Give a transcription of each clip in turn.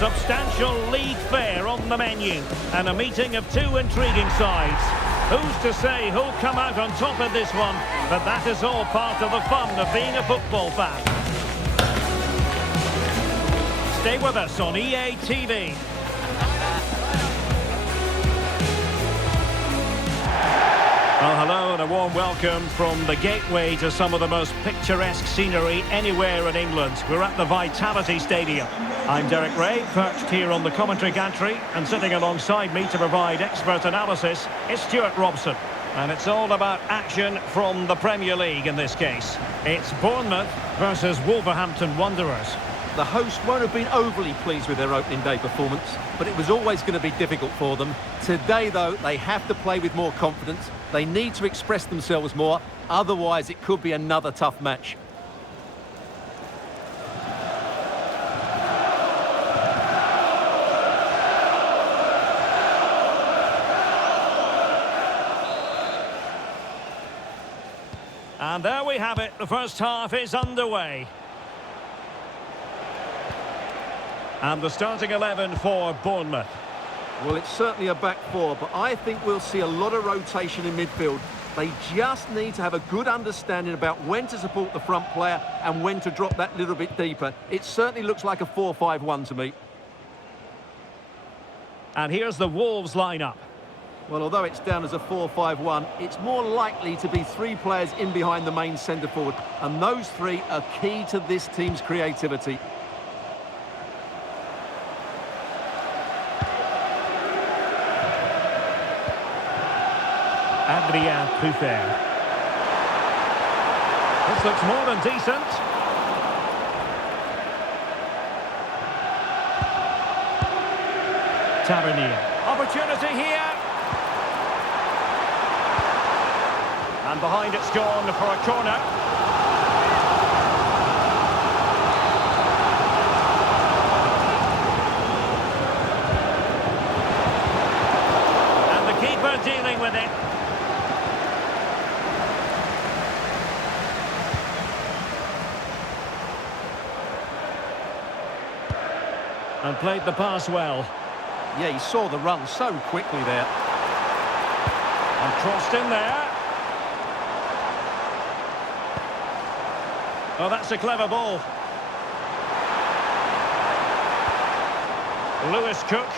Substantial league fare on the menu and a meeting of two intriguing sides. Who's to say who'll come out on top of this one? But that is all part of the fun of being a football fan. Stay with us on EA TV. Well, hello and a warm welcome from the gateway to some of the most picturesque scenery anywhere in England. We're at the Vitality Stadium. I'm Derek Ray, perched here on the commentary gantry, and sitting alongside me to provide expert analysis is Stuart Robson. And it's all about action from the Premier League in this case. It's Bournemouth versus Wolverhampton Wanderers. The host won't have been overly pleased with their opening day performance, but it was always going to be difficult for them. Today, though, they have to play with more confidence. They need to express themselves more, otherwise it could be another tough match. And there we have it, the first half is underway. And the starting 11 for Bournemouth. Well, it's certainly a back four, but I think we'll see a lot of rotation in midfield. They just need to have a good understanding about when to support the front player and when to drop that little bit deeper. It certainly looks like a 4-5-1 to me. And here's the Wolves lineup. Well, although it's down as a 4-5-1, it's more likely to be three players in behind the main centre forward. And those three are key to this team's creativity. Adrien Pouffer. This looks more than decent. Tavernier. Opportunity here. And behind it's gone for a corner. And the keeper dealing with it. And played the pass well. Yeah, he saw the run so quickly there. And crossed in there. Oh, that's a clever ball. Lewis Cook.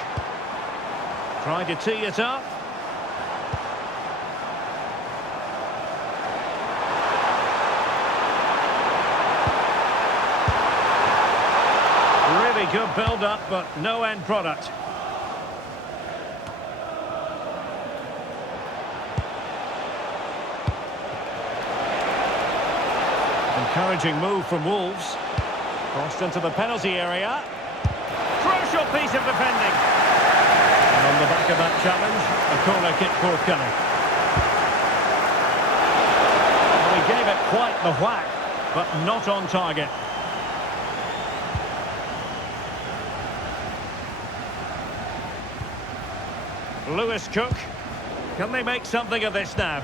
Tried to tee it up. Really good build-up, but no end product. Encouraging move from Wolves. Crossed into the penalty area. Crucial piece of defending. And on the back of that challenge, a corner kick forthcoming. Well, he gave it quite the whack, but not on target. Lewis Cook. Can they make something of this now?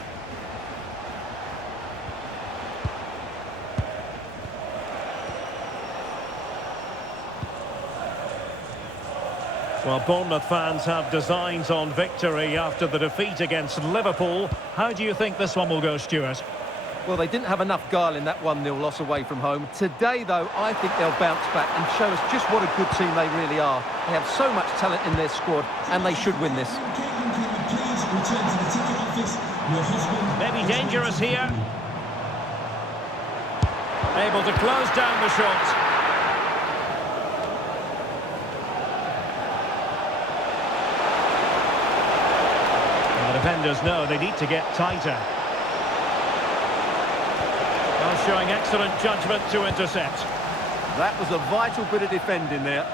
Well, Bournemouth fans have designs on victory after the defeat against Liverpool. How do you think this one will go, Stuart? Well, they didn't have enough guile in that 1-0 loss away from home. Today, though, I think they'll bounce back and show us just what a good team they really are. They have so much talent in their squad, and they should win this. Maybe dangerous here. Able to close down the shot. And the defenders know they need to get tighter. Well, showing excellent judgment to intercept. That was a vital bit of defending there.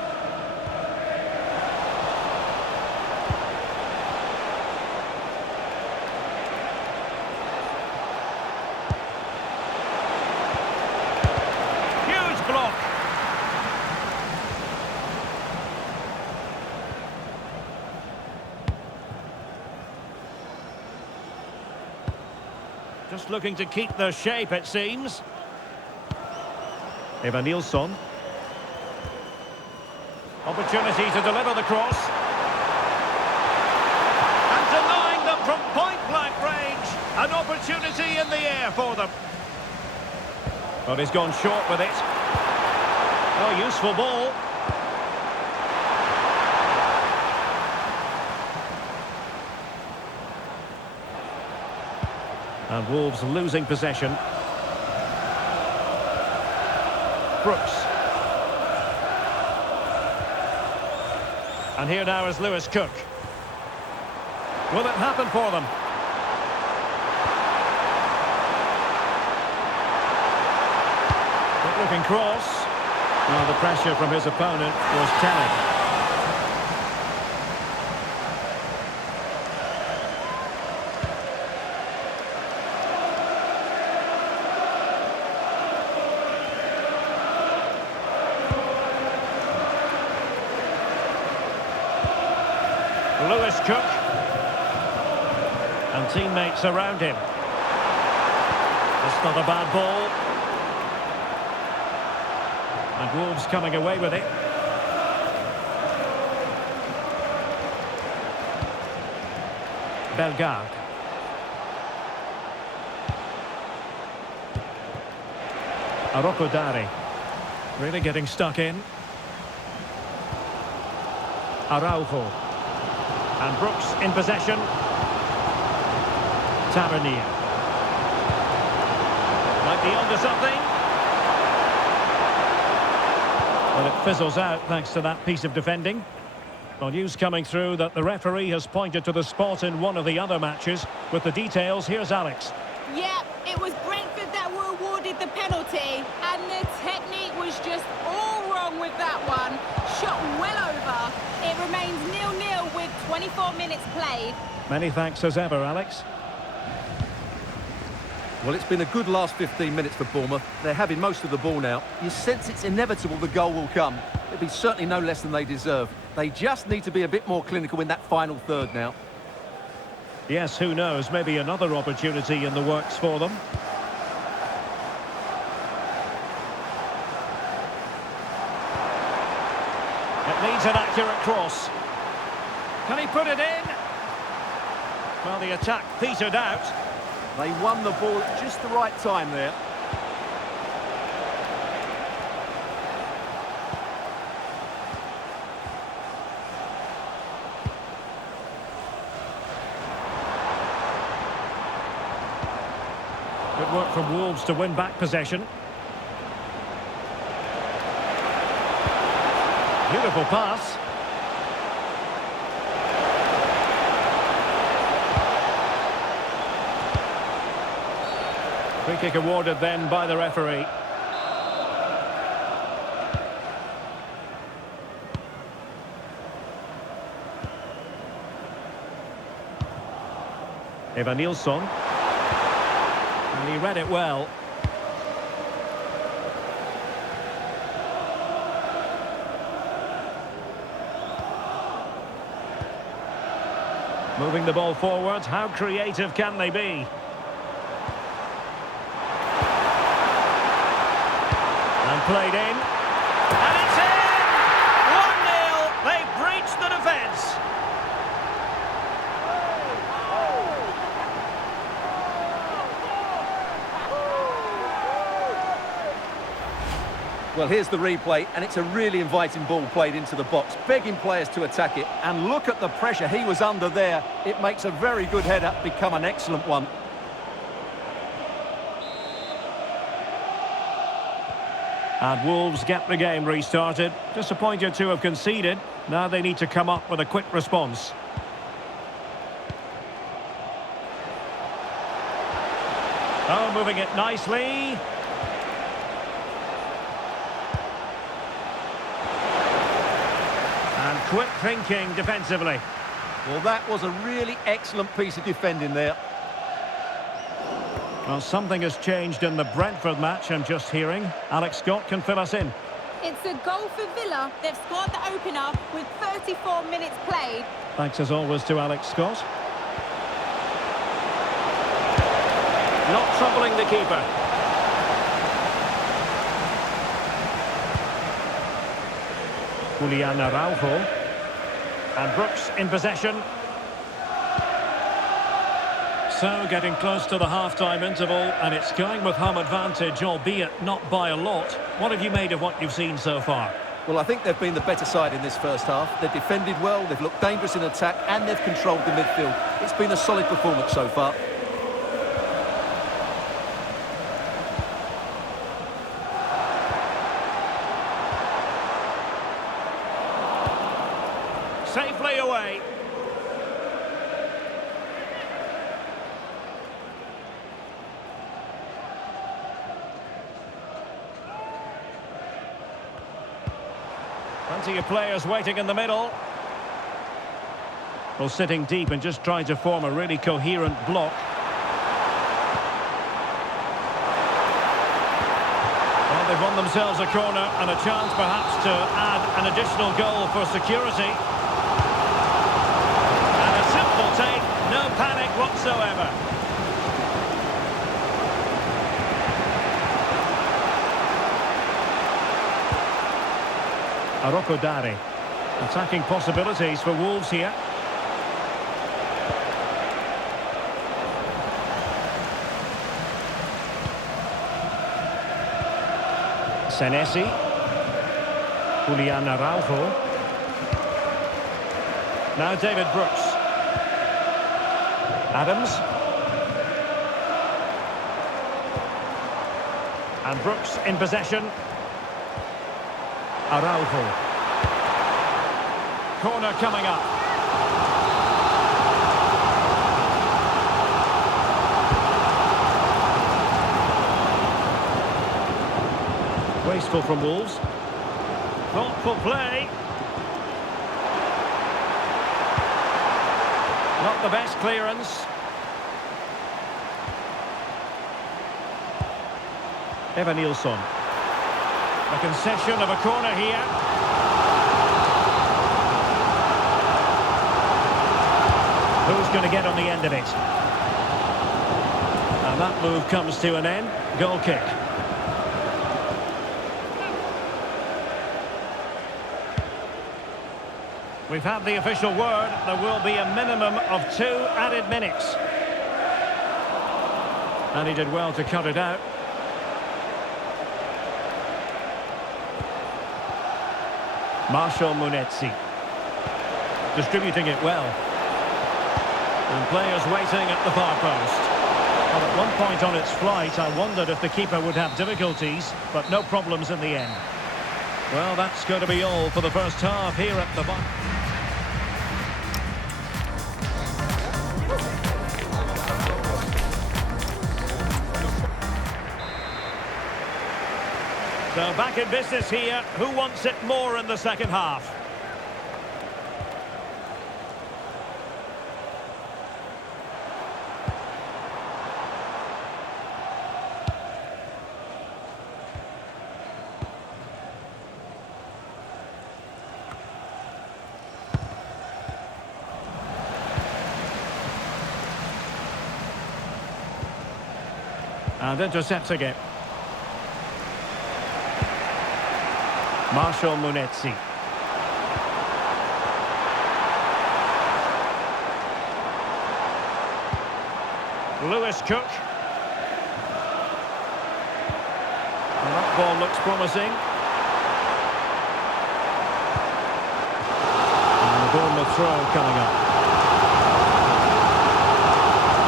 Huge block. Just looking to keep the shape, it seems. Eva Nilsson. Opportunity to deliver the cross. And denying them from point-blank range. An opportunity in the air for them. But he's gone short with it. Oh, useful ball. And Wolves losing possession. Brooks. And here now is Lewis Cook. Will it happen for them? Good looking cross. Well, the pressure from his opponent was telling. Lewis Cook. And teammates around him. It's not a bad ball. And Wolves coming away with it. Bellegarde. Arocco really getting stuck in. Araujo. And Brooks in possession. Tavernier. Might be onto something. Well, it fizzles out thanks to that piece of defending. Well, news coming through that the referee has pointed to the spot in one of the other matches. With the details, here's Alex. Yeah, it was Brentford that were awarded the penalty, and the technique was just all wrong with that one. Shot well over. It remains 0-0 with 24 minutes played. Many thanks as ever, Alex. Well, it's been a good last 15 minutes for Bournemouth. They're having most of the ball now. You sense it's inevitable the goal will come. It'll be certainly no less than they deserve. They just need to be a bit more clinical in that final third now. Yes, who knows? Maybe another opportunity in the works for them. It needs an accurate cross. Can he put it in? Well, the attack petered out. They won the ball at just the right time there. Good work from Wolves to win back possession. Beautiful pass. Free kick awarded then by the referee. Evanilson. And he read it well. Moving the ball forward, how creative can they be? And played in. And it's in! 1-0! They've breached the defence. Well, here's the replay, and it's a really inviting ball played into the box, begging players to attack it. And look at the pressure he was under there. It makes a very good header become an excellent one. And Wolves get the game restarted. Disappointed to have conceded. Now they need to come up with a quick response. Oh, moving it nicely. And quick thinking defensively. Well, that was a really excellent piece of defending there. Well, something has changed in the Brentford match, I'm just hearing. Alex Scott can fill us in. It's a goal for Villa. They've scored the opener with 34 minutes played. Thanks as always to Alex Scott. Not troubling the keeper. Julian Araujo. And Brooks in possession. So, getting close to the half-time interval, and it's going with home advantage, albeit not by a lot. What have you made of what you've seen so far? Well, I think they've been the better side in this first half. They've defended well, they've looked dangerous in attack, and they've controlled the midfield. It's been a solid performance so far. Safely away. Plenty of players waiting in the middle. Well, sitting deep and just trying to form a really coherent block. Well, they've won themselves a corner and a chance perhaps to add an additional goal for security. And a simple take, no panic whatsoever. Arokodare. Attacking possibilities for Wolves here. Senesi. Julian Araujo. Now David Brooks. Adams. And Brooks in possession. Araujo. Corner coming up. Wasteful from Wolves. Thoughtful play. Not the best clearance. Evan Nilsson. A concession of a corner here. Who's going to get on the end of it? And that move comes to an end. Goal kick. We've had the official word. There will be a minimum of 2 added minutes. And he did well to cut it out. Marshall Munetsi. Distributing it well. And players waiting at the far post. Well, at one point on its flight, I wondered if the keeper would have difficulties, but no problems in the end. Well, that's going to be all for the first half here at the So back in business here. Who wants it more in the second half? And intercepting it. Marshall Munetsi. Lewis Cook. And that ball looks promising. And the Bournemouth throw coming up.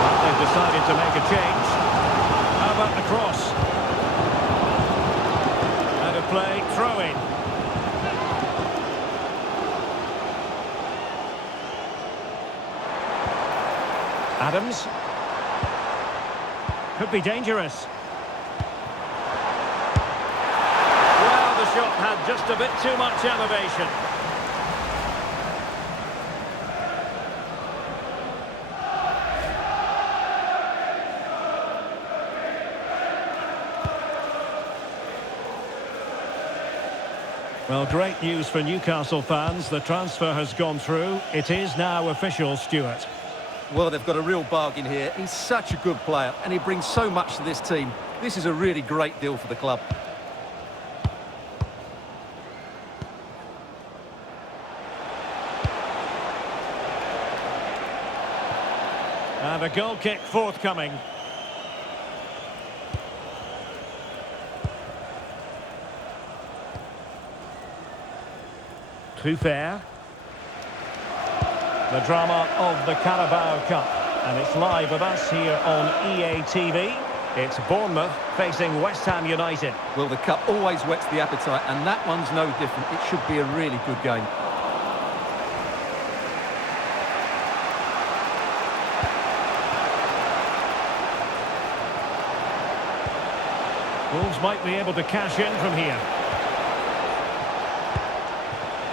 Well, they've decided to make a change. How about the cross? Out of play, throw in. Adams. Could be dangerous. Well, the shot had just a bit too much elevation. Well, great news for Newcastle fans. The transfer has gone through. It is now official, Stuart. Well, they've got a real bargain here. He's such a good player, and he brings so much to this team. This is a really great deal for the club. And a goal kick forthcoming. Too fair. The drama of the Carabao Cup. And it's live with us here on EA TV. It's Bournemouth facing West Ham United. Well, the cup always whets the appetite, and that one's no different. It should be a really good game. Wolves might be able to cash in from here.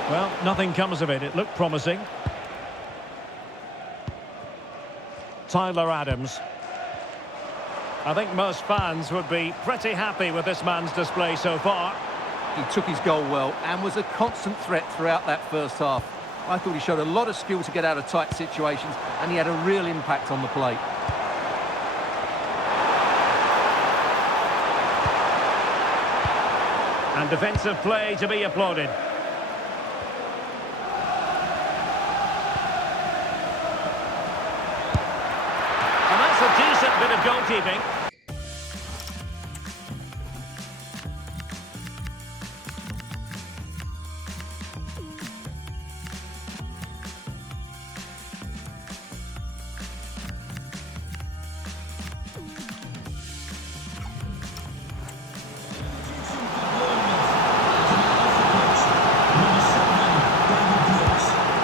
Well, nothing comes of it. It looked promising. Tyler Adams. I think most fans would be pretty happy with this man's display so far. He took his goal well and was a constant threat throughout that first half. I thought he showed a lot of skill to get out of tight situations, and he had a real impact on the plate. And defensive play to be applauded. And that's a decent bit of goalkeeping.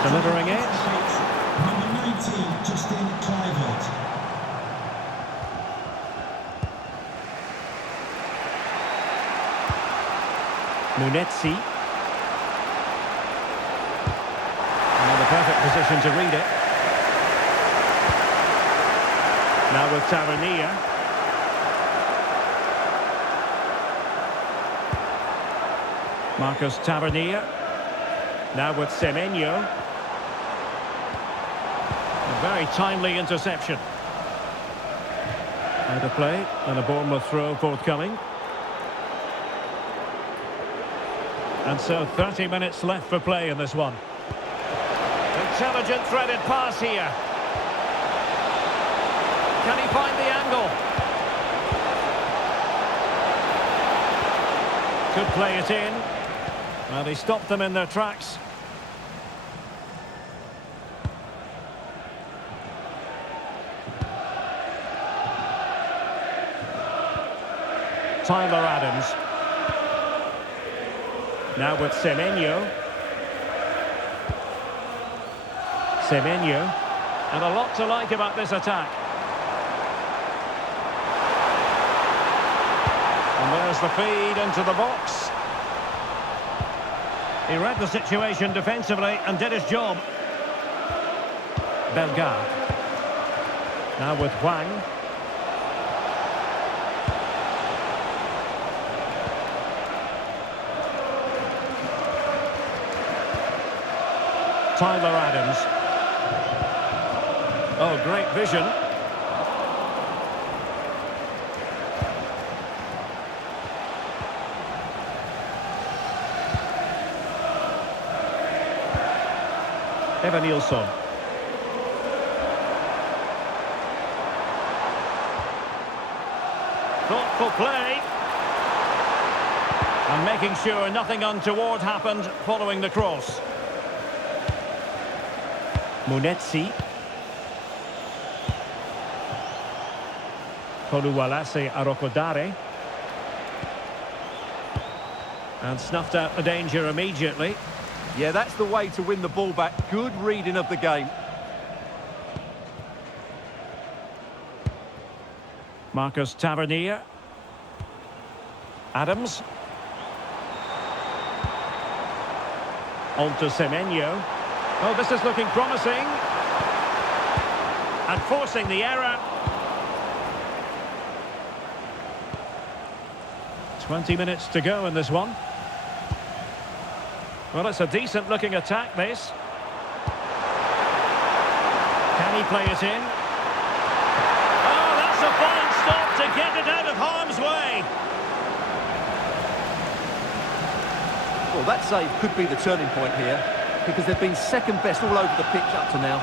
Delivering it. Number 19, Justin Clivert. Munetsi. And in the perfect position to read it. Now with Tavernier. Marcus Tavernier. Now with Semenyo. A very timely interception. Out of play, and a Bournemouth throw forthcoming. And so 30 minutes left for play in this one. Intelligent threaded pass here. Can he find the angle? Could play it in. Well, he stopped them in their tracks. Tyler Adams. Now with Semenyo. Semenyo. And a lot to like about this attack. And there's the feed into the box. He read the situation defensively and did his job. Bellegarde. Now with Hwang. Tyler Adams. Oh, great vision. Evan Nilsson. Thoughtful play. And making sure nothing untoward happened following the cross. Munetsi. Koluwalase Arokodare. And snuffed out the danger immediately. Yeah, that's the way to win the ball back. Good reading of the game. Marcus Tavernier. Adams. On to Semenyo. Oh, this is looking promising. And forcing the error. 20 minutes to go in this one. Well, it's a decent-looking attack, this. Can he play it in? Oh, that's a fine stop to get it out of harm's way. Well, that save could be the turning point here, because they've been second best all over the pitch up to now.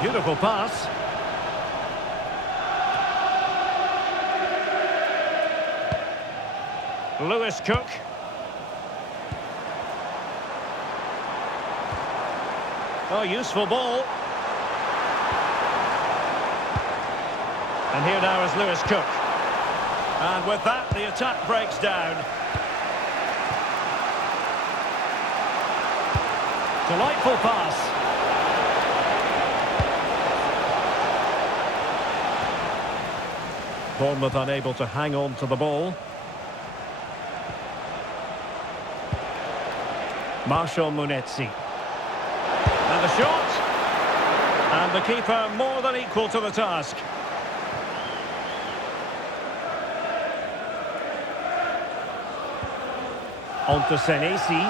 Beautiful pass. Lewis Cook. Oh, useful ball. And here now is Lewis Cook. And with that, the attack breaks down. Delightful pass. Bournemouth unable to hang on to the ball. Marshall Munetsi. And the shot. And the keeper more than equal to the task. On to Senesi.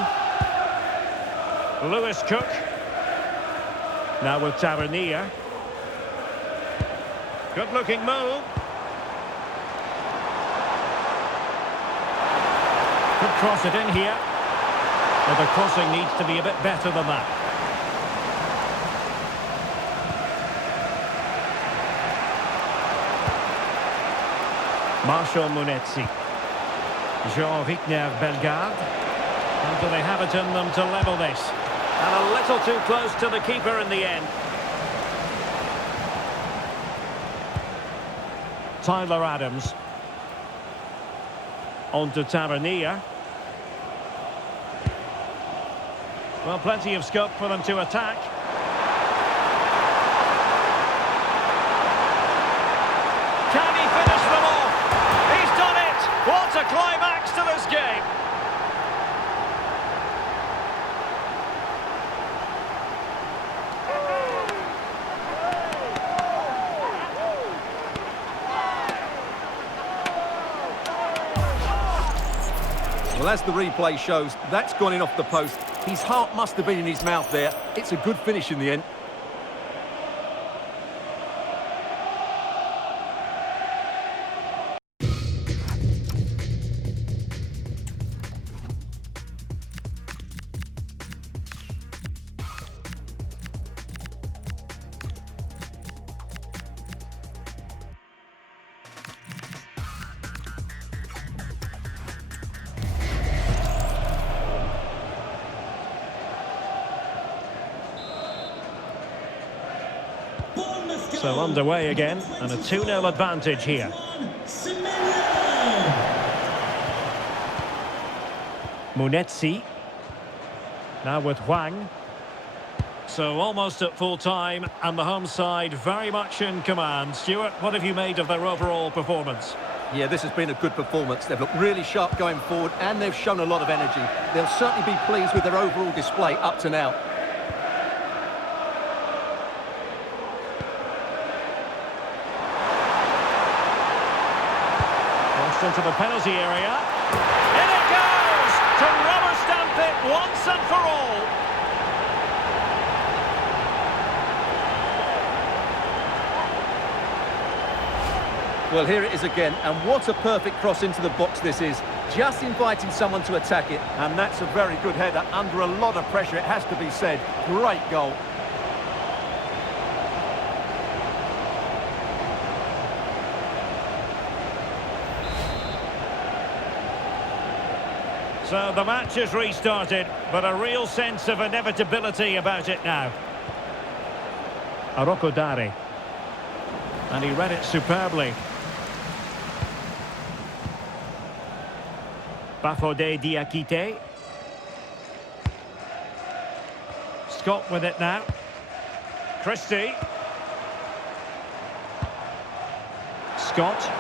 Lewis Cook. Now with Tavernier. Good looking move. Could cross it in here. But the crossing needs to be a bit better than that. Marshall Munetsi. Jean-Victor Bellegarde. And do they have it in them to level this? And a little too close to the keeper in the end. Tyler Adams. On to Tavernier. Well, plenty of scope for them to attack. Can he finish them off? He's done it! What a climax to this game! Well, as the replay shows, that's gone in off the post. His heart must have been in his mouth there. It's a good finish in the end. So underway again, and a 2-0 advantage here. Munetsi. Now with Hwang. So almost at full time, and the home side very much in command. Stuart, what have you made of their overall performance? Yeah, this has been a good performance. They've looked really sharp going forward, and they've shown a lot of energy. They'll certainly be pleased with their overall display up to now. Into the penalty area. In it goes! To rubber stamp it once and for all. Well, here it is again, and what a perfect cross into the box this is. Just inviting someone to attack it, and that's a very good header under a lot of pressure, it has to be said. Great goal. So the match is restarted, but a real sense of inevitability about it now. Arokodare. And he read it superbly. Bafode Diakite. Scott with it now. Christie. Scott.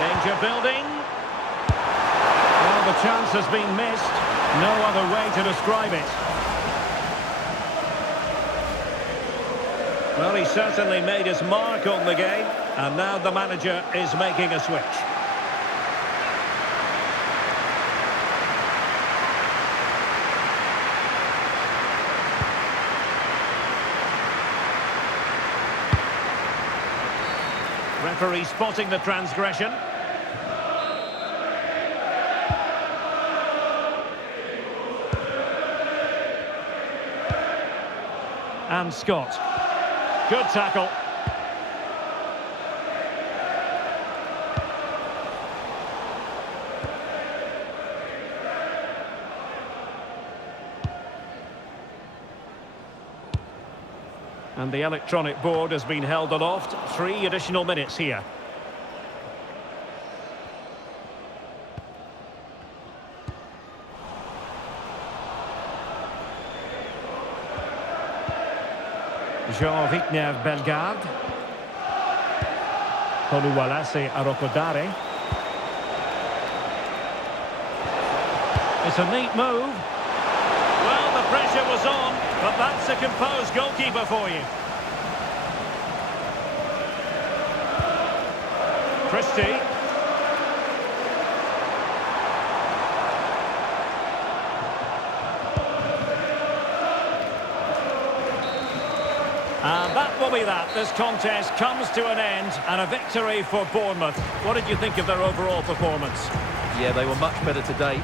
Danger building. Well, the chance has been missed. No other way to describe it. Well, he certainly made his mark on the game, and now the manager is making a switch. Referee spotting the transgression. And Scott. Good tackle. And the electronic board has been held aloft. 3 additional minutes here. Jean-Victor Bellegarde. Oluwalase Arokodare. It's a neat move. Well, the pressure was on, but that's a composed goalkeeper for you. Christie. And that will be that. This contest comes to an end and a victory for Bournemouth. What did you think of their overall performance? Yeah, they were much better today.